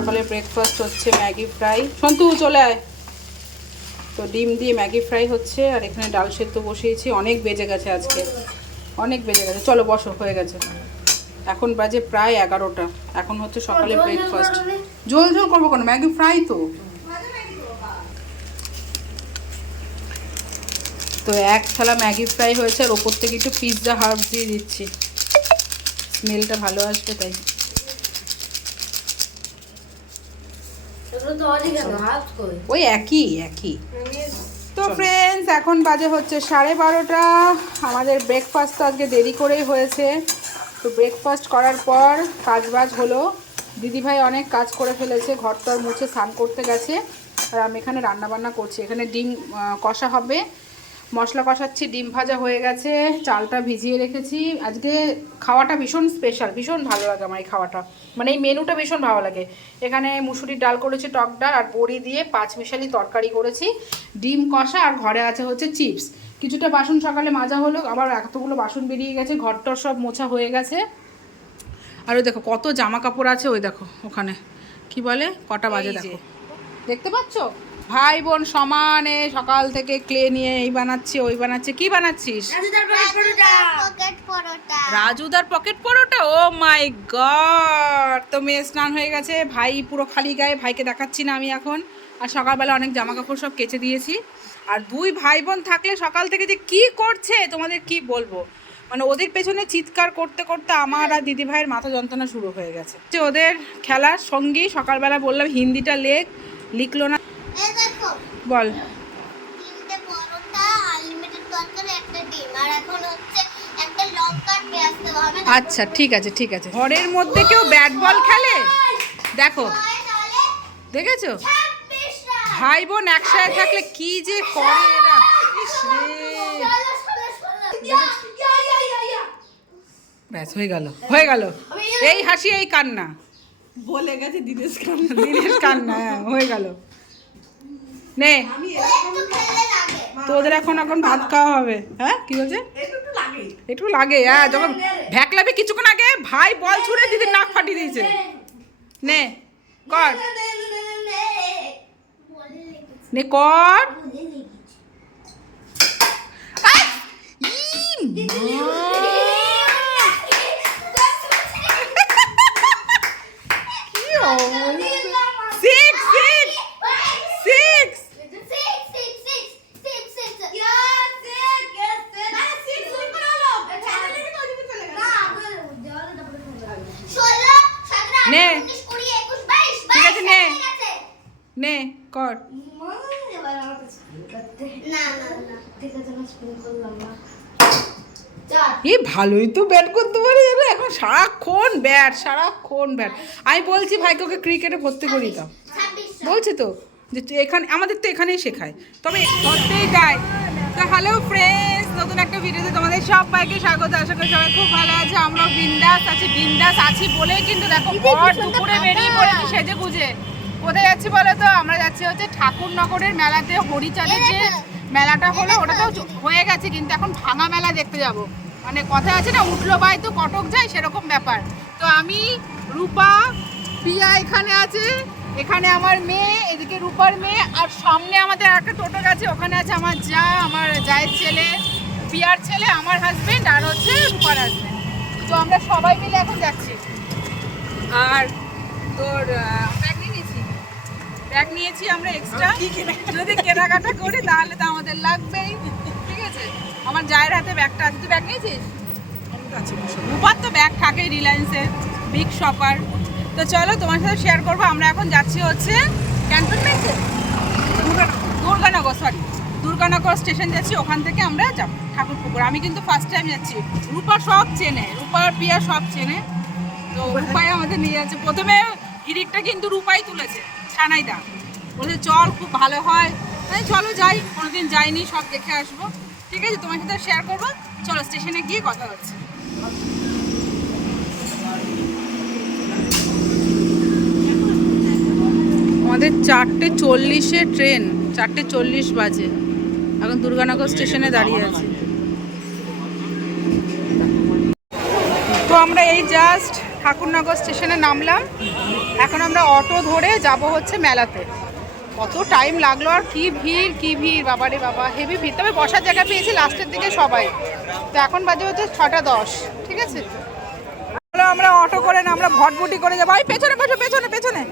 সকালে ব্রেকফাস্ট হচ্ছে Maggi fry. Santu চলে আয়। তো ডিম দিয়ে ম্যাগি ফ্রাই হচ্ছে আর এখানে ডাল সেদ্ধ বসিয়েছি। অনেক বেজে গেছে আজকে। অনেক বেজে গেছে। চলো বসো হয়ে গেছে। এখন বাজে প্রায় এগারোটা। এখন হচ্ছে সকালে ব্রেকফাস্ট ঝোল ঝোল করব কেন? ম্যাগি ফ্রাই তো। তো এক থালা ম্যাগি ফ্রাই হয়েছে আর ওপর থেকে একটু পিৎজা হার্ব দিয়ে দিচ্ছি। স্মেলটা ভালো আসবে তাই এগুলো তো অনেক কেন হাত কই ওই একই একই। তো ফ্রেন্ডস এখন বাজে হচ্ছে সাড়ে বারোটা। আমাদের ব্রেকফাস্ট তো আজকে দেরি করেই হয়েছে। তো ব্রেকফাস্ট করার পর কাজ বাজ হলো। দিদিভাই অনেক কাজ করে ফেলেছে ঘর টর মুছে স্নান করতে গেছে। আর আমি এখানে রান্না বান্না করছি। এখানে ডিম কষা হবে। মশলা কষাচ্ছি ডিম ভাজা হয়ে গেছে চালটা ভিজিয়ে রেখেছি। আজকে খাওয়াটা ভীষণ স্পেশাল ভীষণ ভালো লাগে আমার এই খাওয়াটা। মানে এই মেনুটা ভীষণ ভালো লাগে। এখানে মুসুরির ডাল করেছি টক ডাল আর বড়ি দিয়ে পাঁচ মিশালি তরকারি করেছি। ডিম কষা আর ঘরে আছে হচ্ছে চিপস। কিছুটা বাসন সকালে মাজা হলো আবার এতগুলো বাসন বেরিয়ে গেছে ঘরটর সব মোছা হয়ে গেছে। আর ওই দেখো কত জামা কাপড় আছে ওই দেখো ওখানে। কি বলে? কটা বাজে দেখো। দেখতে পাচ্ছ? ভাই বোন সমানে সকাল থেকে ক্লে নিয়ে এই বানাচ্ছি ওই বানাচ্ছে কি বানাচ্ছিস? রাজুদার পকেট পরোটা। ও মাই গড তো মেয়ে স্নান হয়ে গেছে ভাই পুরো খালি গায়ে ভাইকে দেখাচ্ছি না আমি এখন। আর সকালবেলা অনেক জামা কাপড় সব কেচে দিয়েছি। আর দুই ভাই বোন থাকলে সকাল থেকে যে কি করছে তোমাদের কি বলব? মানে ওদের পেছনে চিৎকার করতে করতে আমার আর দিদি ভাইয়ের মাথা যন্ত্রণা শুরু হয়ে গেছে। যে ওদের খেলার সঙ্গী সকালবেলা বললাম হিন্দিটা লেখ লিখলো না। বল। আচ্ছা ঠিক আছে ঠিক আছে। ঘরের মধ্যে কেউ ব্যাট বল খেলে? দেখো। দেখেছ? ভাই বোন একসাথে থাকলে কি যে করে এরা? ব্যাস হয়ে গেল হয়ে গেল। এই হাসি এই কান্না। বলে গেছে দিনেশ কান্না। দিনের কান্না হ্যাঁ, হয়ে গেল। নে। তোদের এখন এখন ভাত খাওয়া হবে। হ্যাঁ? কি বলছে? একটু লাগে। হ্যাঁ যখন ভ্যাকলাবে কিছুক্ষণ আগে ভাই বল ছুড়ে দিদির নাক ফাটিয়ে দিয়েছে। নে। কর। নে কর। লেগেছে আহ! ই মা! কি অবস্থা সিক্স সিক্স সিক্স নে নে। ঠিক আছে, নে। নে কর না না না ঠিক আছে না স্পিন করলাম না এই ভালোই তো ব্যাট করতে পারে জানো? এখন সারাক্ষণ ব্যাট সারাক্ষণ ব্যাট আমি বলছি ভাইকে ওকে ক্রিকেটে ভর্তি করি দাও। বলছি তো যে এখানে আমাদের তো এখানেই শেখায়। তবে করতেই যায়। তো হ্যালো ফ্রেন্ডস নতুন একটা ভিডিওতে তোমাদের সবাইকে স্বাগত। আশা করি সবাই খুব ভালো আছে। আমরা বিন্দাস আছি বিন্দাস আছি বলেই কিন্তু দেখো ঘর দুপুরে বেরিয়ে পড়েছি সেজে গুজে। কোথায় যাচ্ছি বলো তো? আমরা যাচ্ছি হচ্ছে ঠাকুরনগরের মেলাতে হরিচাঁদের যে মেলাটা হলো ওটা তো হয়ে গেছে কিন্তু এখন ভাঙা মেলা দেখতে যাব। মানে কথা আছে না উঠল বাই তো কটক যায় সেরকম ব্যাপার। তো আমি রূপা পিয়া এখানে আছে এখানে আমার মেয়ে এদিকে রূপার মেয়ে আর সামনে আমাদের একটা টোটো আছে ওখানে আছে আমার যা আমার জায়ের ছেলে পিয়ার ছেলে আমার হাজবেন্ড আর হচ্ছে রূপার হাজবেন্ড তো আমরা সবাই মিলে এখন যাচ্ছি। আর তোর ব্যাগ নিয়ে নিয়েছি? ব্যাগ নিয়েছি আমরা এক্সট্রা যদি কেনাকাটা করি তাহলে তো আমাদের লাগবেই। আমার জায়ের হাতে ব্যাগটা আছে। তুই ব্যাগ নিয়েছিস? রূপার তো ব্যাগ থাকেই রিলায়েন্সের বিগ শপার। তো চলো তোমার সাথে শেয়ার করব। আমরা এখন যাচ্ছি হচ্ছে ক্যান্টনমেন্টে। দুর্গানগর সরি দুর্গানগর স্টেশন যাচ্ছি। ওখান থেকে আমরা যাব ঠাকুরপুকুর। আমি কিন্তু ফার্স্ট টাইম যাচ্ছি। রূপা সব চেনে রূপার পিয়া সব চেনে। তো রূপাই আমাদের নিয়ে যাচ্ছে। প্রথমে হিরিকটা কিন্তু রূপাই তুলেছে সানাইদা বলছে চল খুব ভালো হয়। তাই চলো যাই কোনোদিন যাইনি সব দেখে আসব। ঠিক আছে, তোমার সাথে শেয়ার করব। চলো স্টেশনে গিয়ে কথা হচ্ছে। আমাদের চারটে চল্লিশে ট্রেন চারটে চল্লিশ বাজে। এখন দুর্গানগর স্টেশনে দাঁড়িয়ে আছি। তো আমরা এই জাস্ট ঠাকুরনগর স্টেশনে নামলাম। এখন আমরা অটো ধরে যাব হচ্ছে মেলাতে। কত টাইম লাগল আর কি ভিড় কি ভিড়? বাবারে বাবা হেভি ভিড়। তবে বসার জায়গা পেয়েছি লাস্টের দিকে সবাই। তো এখন বাজে হচ্ছে ছটা দশ ঠিক আছে? চলো আমরা অটো করে না আমরা ভটভটি করে যাব। এই পেছনে পেছনে পেছনে পেছনে।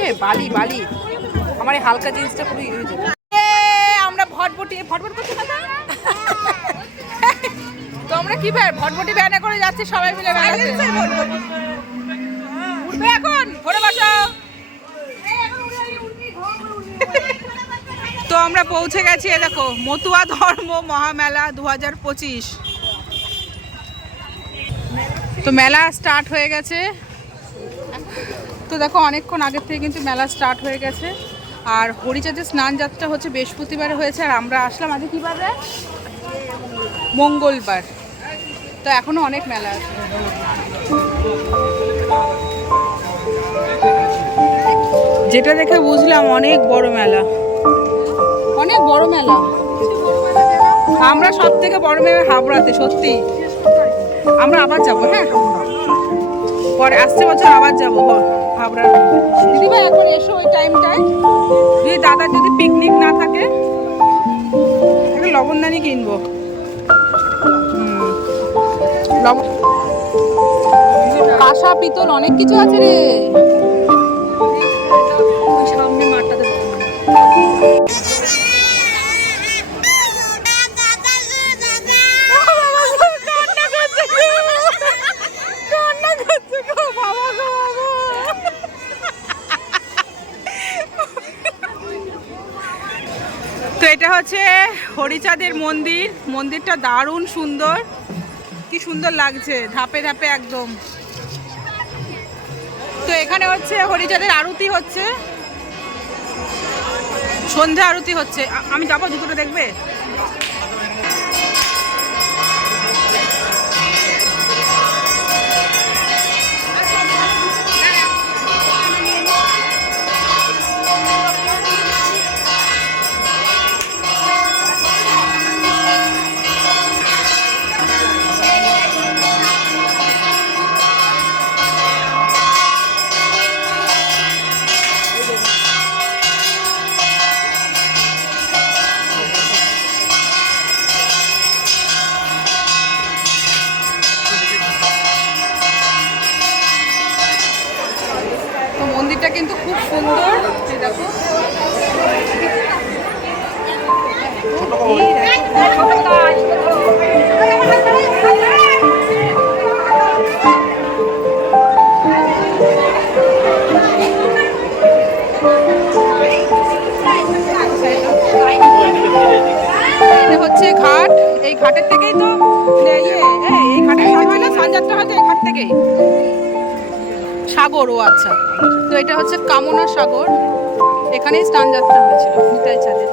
এ বালি বালি। আমার এই হালকা জিনিসটা খুবই ইয়ে হয়েছে। এ, আমরা ভটভটি ভটভট করছি না তো? আমরা কি ভ্যান ভটভটি ভ্যানে করে যাচ্ছি সবাই মিলে মেলাতে উঠবে এখন, ঘরে বসো। তো আমরা পৌঁছে গেছি, এ দেখো, মতুয়া ধর্ম মহামেলা দু হাজার পঁচিশ। তো মেলা স্টার্ট হয়ে গেছে। তো দেখো, অনেকক্ষণ আগের থেকে কিন্তু মেলা স্টার্ট হয়ে গেছে। আর হরিচাঁদের স্নান যাত্রা হচ্ছে বৃহস্পতিবারে হয়েছে, আর আমরা আসলাম আজকে কী বারে মঙ্গলবার। তো এখনও অনেক মেলা আছে। যেটা দেখে বুঝলাম অনেক বড় মেলা। অনেক বড় মেলা। আমরা সব থেকে বড় মেলা হাবড়াতে সত্যি। আমরা আবার যাব হ্যাঁ? পরে আসছে বছর আবার যাব হাবড়ার দিদি ভাই এখন এসো ওই টাইমটায় যদি দাদার যদি পিকনিক না থাকে একটা লবণদানি কিনবো। কাঁসা পিতল অনেক কিছু আছে রে। এটা হচ্ছে হরিচাঁদের মন্দির। মন্দিরটা দারুণ সুন্দর। কি সুন্দর লাগছে, ধাপে ধাপে একদম। তো এখানে হচ্ছে হরিচাঁদের আরতি হচ্ছে। সন্ধ্যা আরতি হচ্ছে। আমি যাব, জুতোটা দেখবে? এই ঘাটের থেকেই তো, এই ঘাটের সামনে হয় সানযাত্রা হয়তো এই ঘাট থেকেই। সাগর, ও আচ্ছা। তো এটা হচ্ছে কামনা সাগর। এখানেই স্নান যাত্রা হয়েছিল, নিতাই চাঁদের।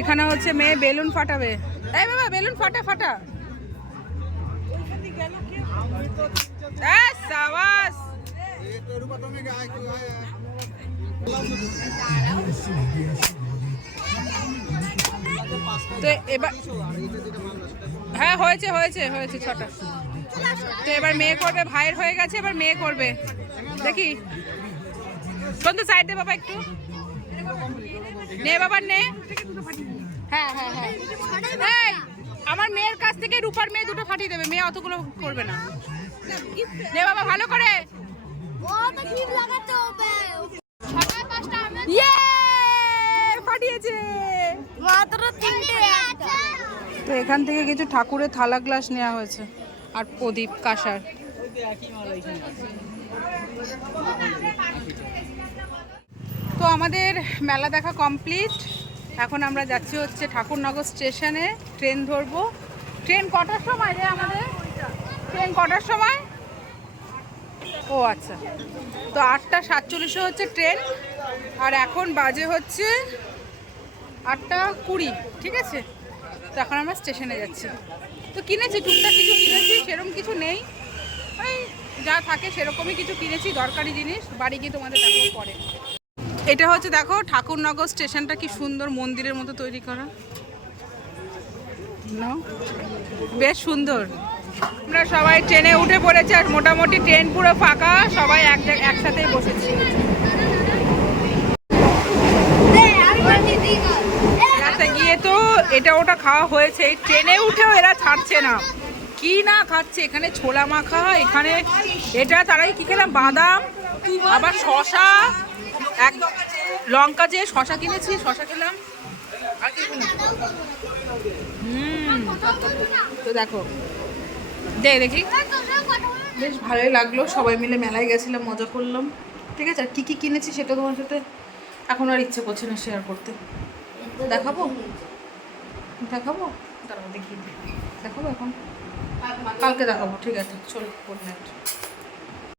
এখানে হচ্ছে মেয়ে বেলুন ফাটাবে। এই বাবা, বেলুন ফাটা ফাটা। তো এবার হ্যাঁ হয়েছে হয়েছে হয়েছে ছটা। তো এবার মেয়ে করবে, ভাইয়ের হয়ে গেছে, এবার মেয়ে করবে। দেখি। বন্ধু সাইড দে বাবা একটু। নে বাবার নে। হ্যাঁ হ্যাঁ হ্যাঁ। আমার মেয়ের কাছ থেকে রূপার মেয়ে দুটো ফাটিয়ে দেবে, মেয়ে অতগুলো করবে না। নে বাবা, ভালো করে। ইয়ে তো এখান থেকে কিছু ঠাকুরের থালা গ্লাস নেওয়া হয়েছে আর প্রদীপ কাঁসার। তো আমাদের মেলা দেখা কমপ্লিট। এখন আমরা যাচ্ছি হচ্ছে ঠাকুরনগর স্টেশনে। ট্রেন ধরবো। ট্রেন কটার সময় রে আমাদের? ট্রেন কটার সময়? ও আচ্ছা। তো আটটা সাতচল্লিশে হচ্ছে ট্রেন। আর এখন বাজে হচ্ছে আটটা কুড়ি, ঠিক আছে? তো এখন আমরা স্টেশনে যাচ্ছি। তো কিনেছি, টুকটাক কিছু কিনেছি সেরকম কিছু নেই। ওই যা থাকে সেরকমই কিছু কিনেছি, দরকারি জিনিস। বাড়ি গিয়ে তোমাদের দেখাবো পরে। এটা হচ্ছে, দেখো, ঠাকুরনগর স্টেশনটা কি সুন্দর মন্দিরের মতো তৈরি করা। বেশ সুন্দর। আমরা সবাই ট্রেনে উঠে পড়েছি আর মোটামুটি ট্রেন পুরো ফাঁকা, সবাই এক একসাথেই বসেছি। গিয়ে তো এটা ওটা খাওয়া হয়েছে ট্রেনে উঠেও এরা ছাড়ছে না। কি না খাচ্ছে, এখানে ছোলা মাখা, এখানে এটা, তারাই কি খেলাম, বাদাম, আবার শশা এক লঙ্কা যে শশা কিনেছি, শশা খেলাম। হুম। তো দেখো, দে দেখি। বেশ ভালোই লাগল, সবাই মিলে মেলায় গেছিলাম, মজা করলাম। ঠিক আছে, আর কী কী কিনেছি সেটা তোমার সাথে এখন আর ইচ্ছে করছে না শেয়ার করতে। দেখাবো? দেখাবো? দেখিয়ে দিই। দেখাবো এখন? কালকে দেখাবো, ঠিক আছে, চলো